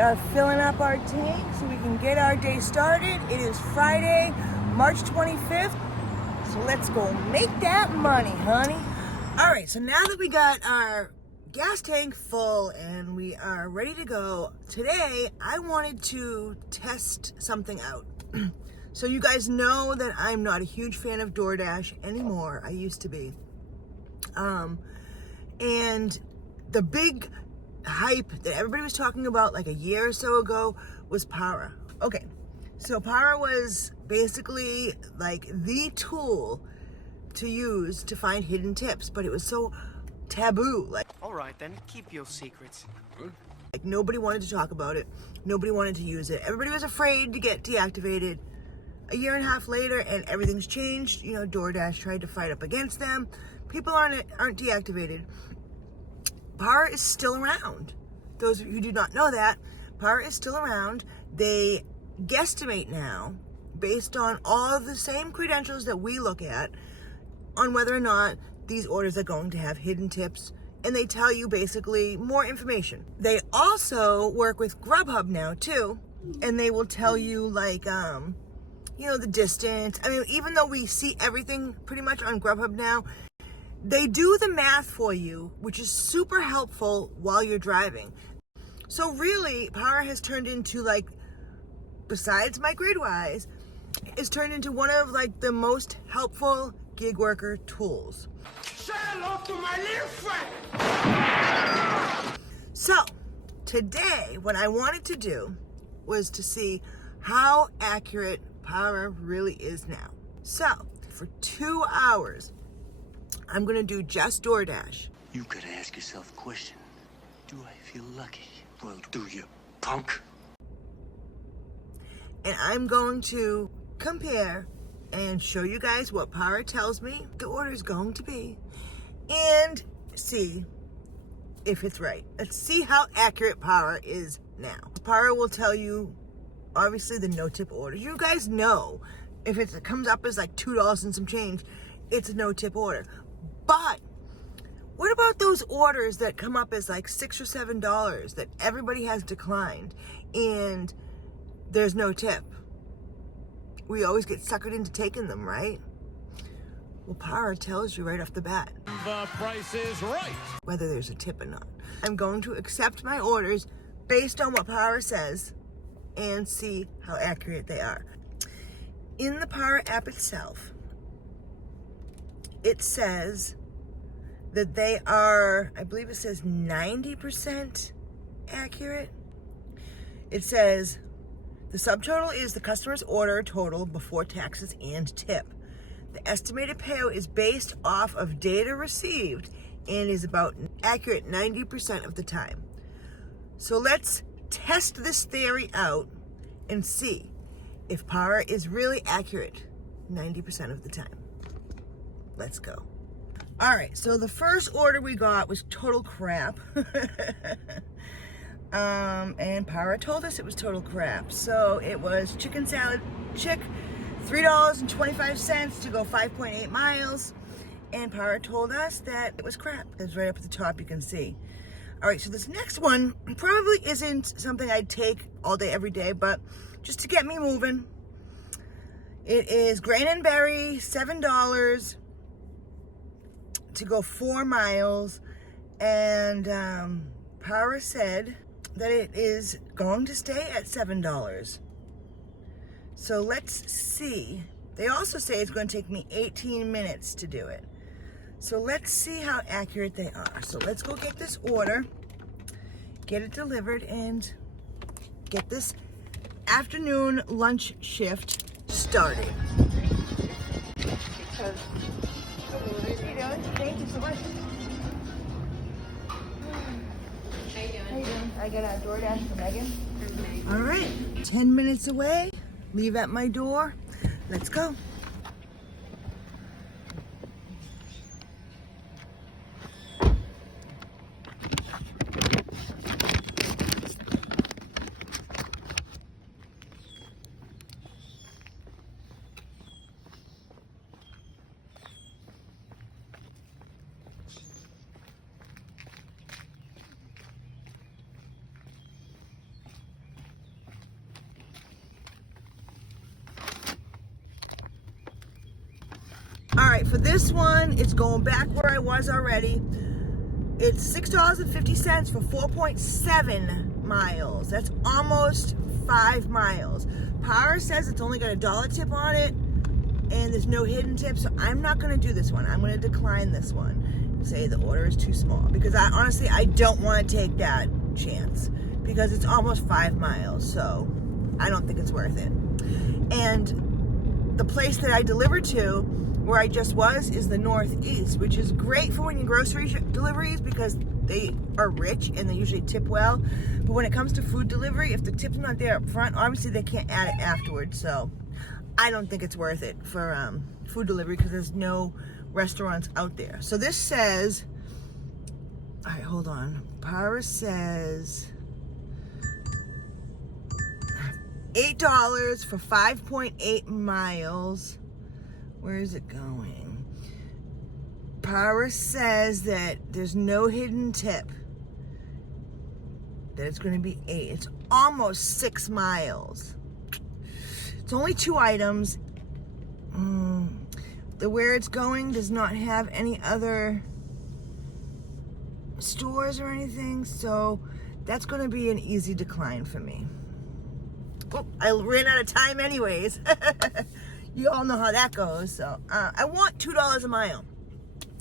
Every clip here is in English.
are filling up our tank so we can get our day started. It is Friday, March 25th. So let's go make that money, honey. All right, so now that we got our gas tank full and we are ready to go, today I wanted to test something out. So you guys know that I'm not a huge fan of DoorDash anymore. I used to be. And the big hype that everybody was talking about like a year or so ago was Para. Okay, so Para was basically like the tool to use to find hidden tips, but it was so taboo. Like, all right then, keep your secrets. Like nobody wanted to talk about it. Nobody wanted to use it. Everybody was afraid to get deactivated. A year and a half later, and everything's changed. You know, DoorDash tried to fight up against them. People aren't deactivated. Para is still around. Those of you who do not know that, Para is still around. They guesstimate now, based on all of the same credentials that we look at, on whether or not these orders are going to have hidden tips, and they tell you basically more information. They also work with Grubhub now too, and they will tell you like, you know, the distance. I mean, even though we see everything pretty much on Grubhub now, they do the math for you, which is super helpful while you're driving. So really, Para has turned into like, besides my GridWise, it's turned into one of like the most helpful gig worker tools. Say hello to my little friend. So today, what I wanted to do was to see how accurate Para really is now. So for 2 hours, I'm gonna do just DoorDash. You gotta ask yourself a question. Do I feel lucky? Well, do you, punk? And I'm going to compare and show you guys what Para tells me the order is going to be and see if it's right. Let's see how accurate Para is now. Para will tell you, obviously, the no-tip orders. You guys know if it comes up as like $2 and some change, it's a no-tip order. But what about those orders that come up as like $6 or $7 that everybody has declined and there's no tip? We always get suckered into taking them, right? Well, Para tells you right off the bat. The price is right. Whether there's a tip or not. I'm going to accept my orders based on what Para says and see how accurate they are. In the Para app itself, it says that they are, I believe it says 90% accurate. It says the subtotal is the customer's order total before taxes and tip. The estimated payout is based off of data received and is about accurate 90% of the time. So let's test this theory out and see if Para is really accurate 90% of the time. Let's go. All right, so the first order we got was total crap. And Para told us it was total crap. So it was chicken salad chick, $3.25 to go 5.8 miles. And Para told us that it was crap. It's right up at the top, you can see. All right, so this next one probably isn't something I'd take all day, every day, but just to get me moving. It is grain and berry, $7 to go 4 miles. And Para said that it is going to stay at $7. So let's see. They also say it's going to take me 18 minutes to do it. So let's see how accurate they are. So let's go get this order, get it delivered, and get this afternoon lunch shift started. Because, thank you so much. How you doing? How you doing? I got a DoorDash for Megan. All right, 10 minutes away. Leave at my door. Let's go. for this one, it's going back where I was already. It's $6.50 for 4.7 miles. That's almost 5 miles. Power says it's only got $1 tip on it, and there's no hidden tip, so I'm not gonna do this one. I'm gonna decline this one. Say the order is too small, because honestly, I don't wanna take that chance, because it's almost 5 miles, so I don't think it's worth it. And the place that I delivered to, where I just was, is the Northeast, which is great for when you grocery deliveries, because they are rich and they usually tip well. But when it comes to food delivery, if the tip's not there up front, obviously they can't add it afterwards. So I don't think it's worth it for food delivery, because there's no restaurants out there. So this says, all right, hold on. Para says $8 for 5.8 miles. Where is it going? Para says that there's no hidden tip. That it's going to be 8. It's almost 6 miles. It's only 2 items. Where it's going does not have any other stores or anything, so that's going to be an easy decline for me. Oh, I ran out of time anyways. You all know how that goes. So I want $2 a mile,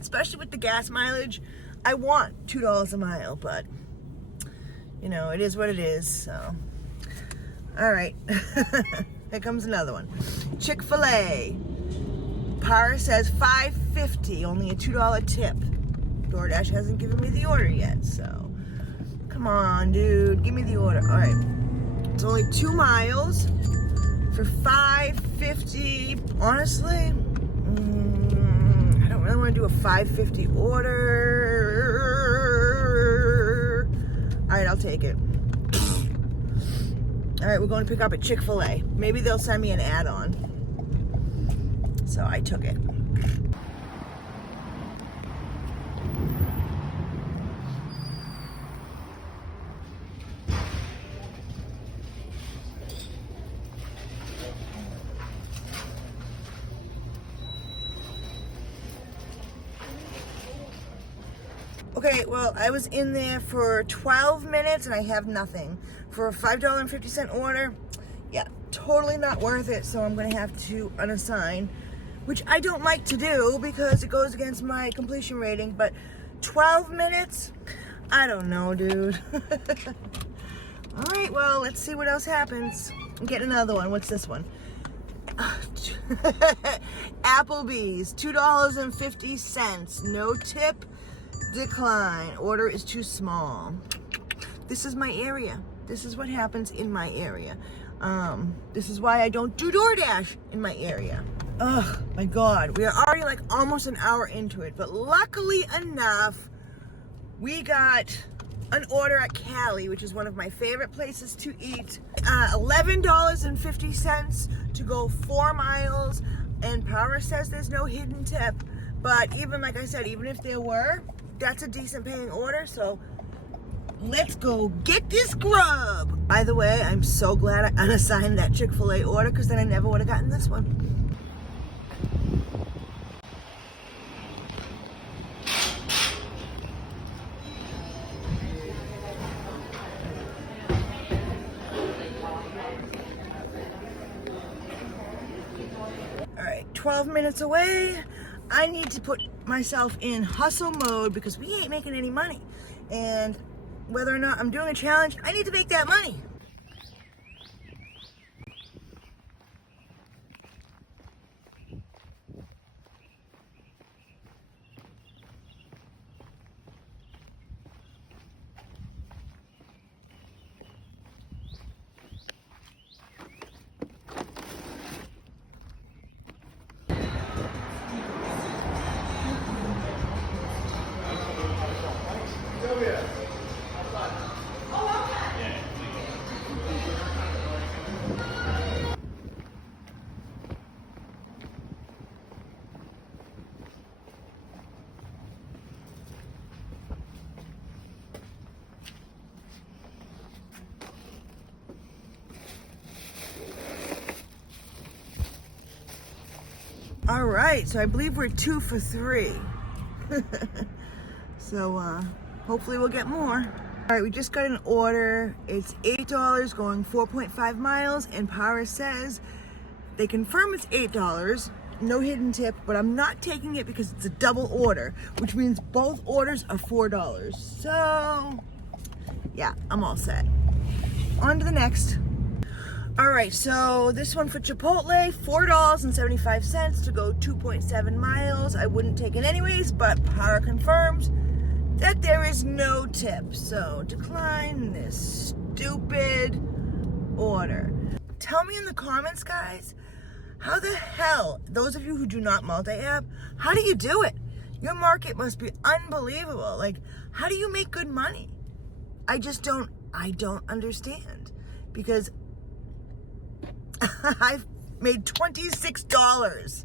especially with the gas mileage. I want $2 a mile, but you know, it is what it is. So all right. Here comes another one. Chick-fil-A. Para says $5.50, only a $2 tip. DoorDash hasn't given me the order yet, so come on, dude, give me the order. All right, it's only 2 miles for $5.50. Honestly, I don't really want to do a $5.50 order. All right, I'll take it. All right, we're going to pick up at Chick-fil-A. Maybe they'll send me an add-on. So I took it. Okay, well, I was in there for 12 minutes and I have nothing. For a $5.50 order, yeah, totally not worth it, so I'm gonna have to unassign, which I don't like to do because it goes against my completion rating, but 12 minutes? I don't know, dude. All right, well, let's see what else happens. I'm getting another one. What's this one? Applebee's, $2.50, no tip, decline. Order is too small. This is my area. This is what happens in my area. This is why I don't do DoorDash in my area. Oh my God, we are already like almost an hour into it, but luckily enough, we got an order at Cali, which is one of my favorite places to eat. $11.50 to go 4 miles, and Power says there's no hidden tip, but even like I said, even if there were, that's a decent paying order, so let's go get this grub. By the way, I'm so glad I unassigned that Chick-fil-A order, because then I never would have gotten this one. All right, 12 minutes away. I need to put myself in hustle mode because we ain't making any money. And whether or not I'm doing a challenge, I need to make that money. All right, so I believe we're 2 for 3. So hopefully we'll get more. All right, we just got an order. It's $8 going 4.5 miles, and Para says they confirm it's $8, no hidden tip, but I'm not taking it because it's a double order, which means both orders are $4. So yeah, I'm all set. On to the next. All right, so this one for Chipotle, $4.75 to go 2.7 miles. I wouldn't take it anyways, but Para confirms that there is no tip. So decline this stupid order. Tell me in the comments, guys, how the hell, those of you who do not multi-app, how do you do it? Your market must be unbelievable. Like, how do you make good money? I don't understand, because I've made $26.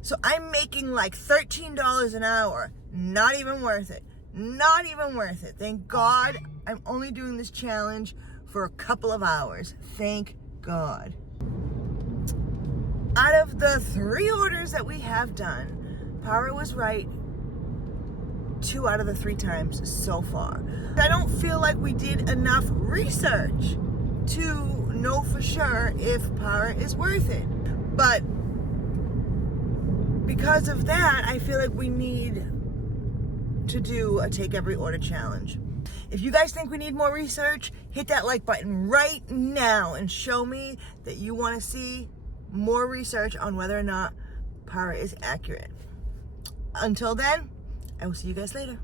So I'm making like $13 an hour. Not even worth it. Not even worth it. Thank God I'm only doing this challenge for a couple of hours. Thank God. Out of the 3 orders that we have done, Para was right 2 out of the 3 times so far. I don't feel like we did enough research to know for sure if Para is worth it. But because of that, I feel like we need to do a take every order challenge. If you guys think we need more research, hit that like button right now and show me that you want to see more research on whether or not Para is accurate. Until then, I will see you guys later.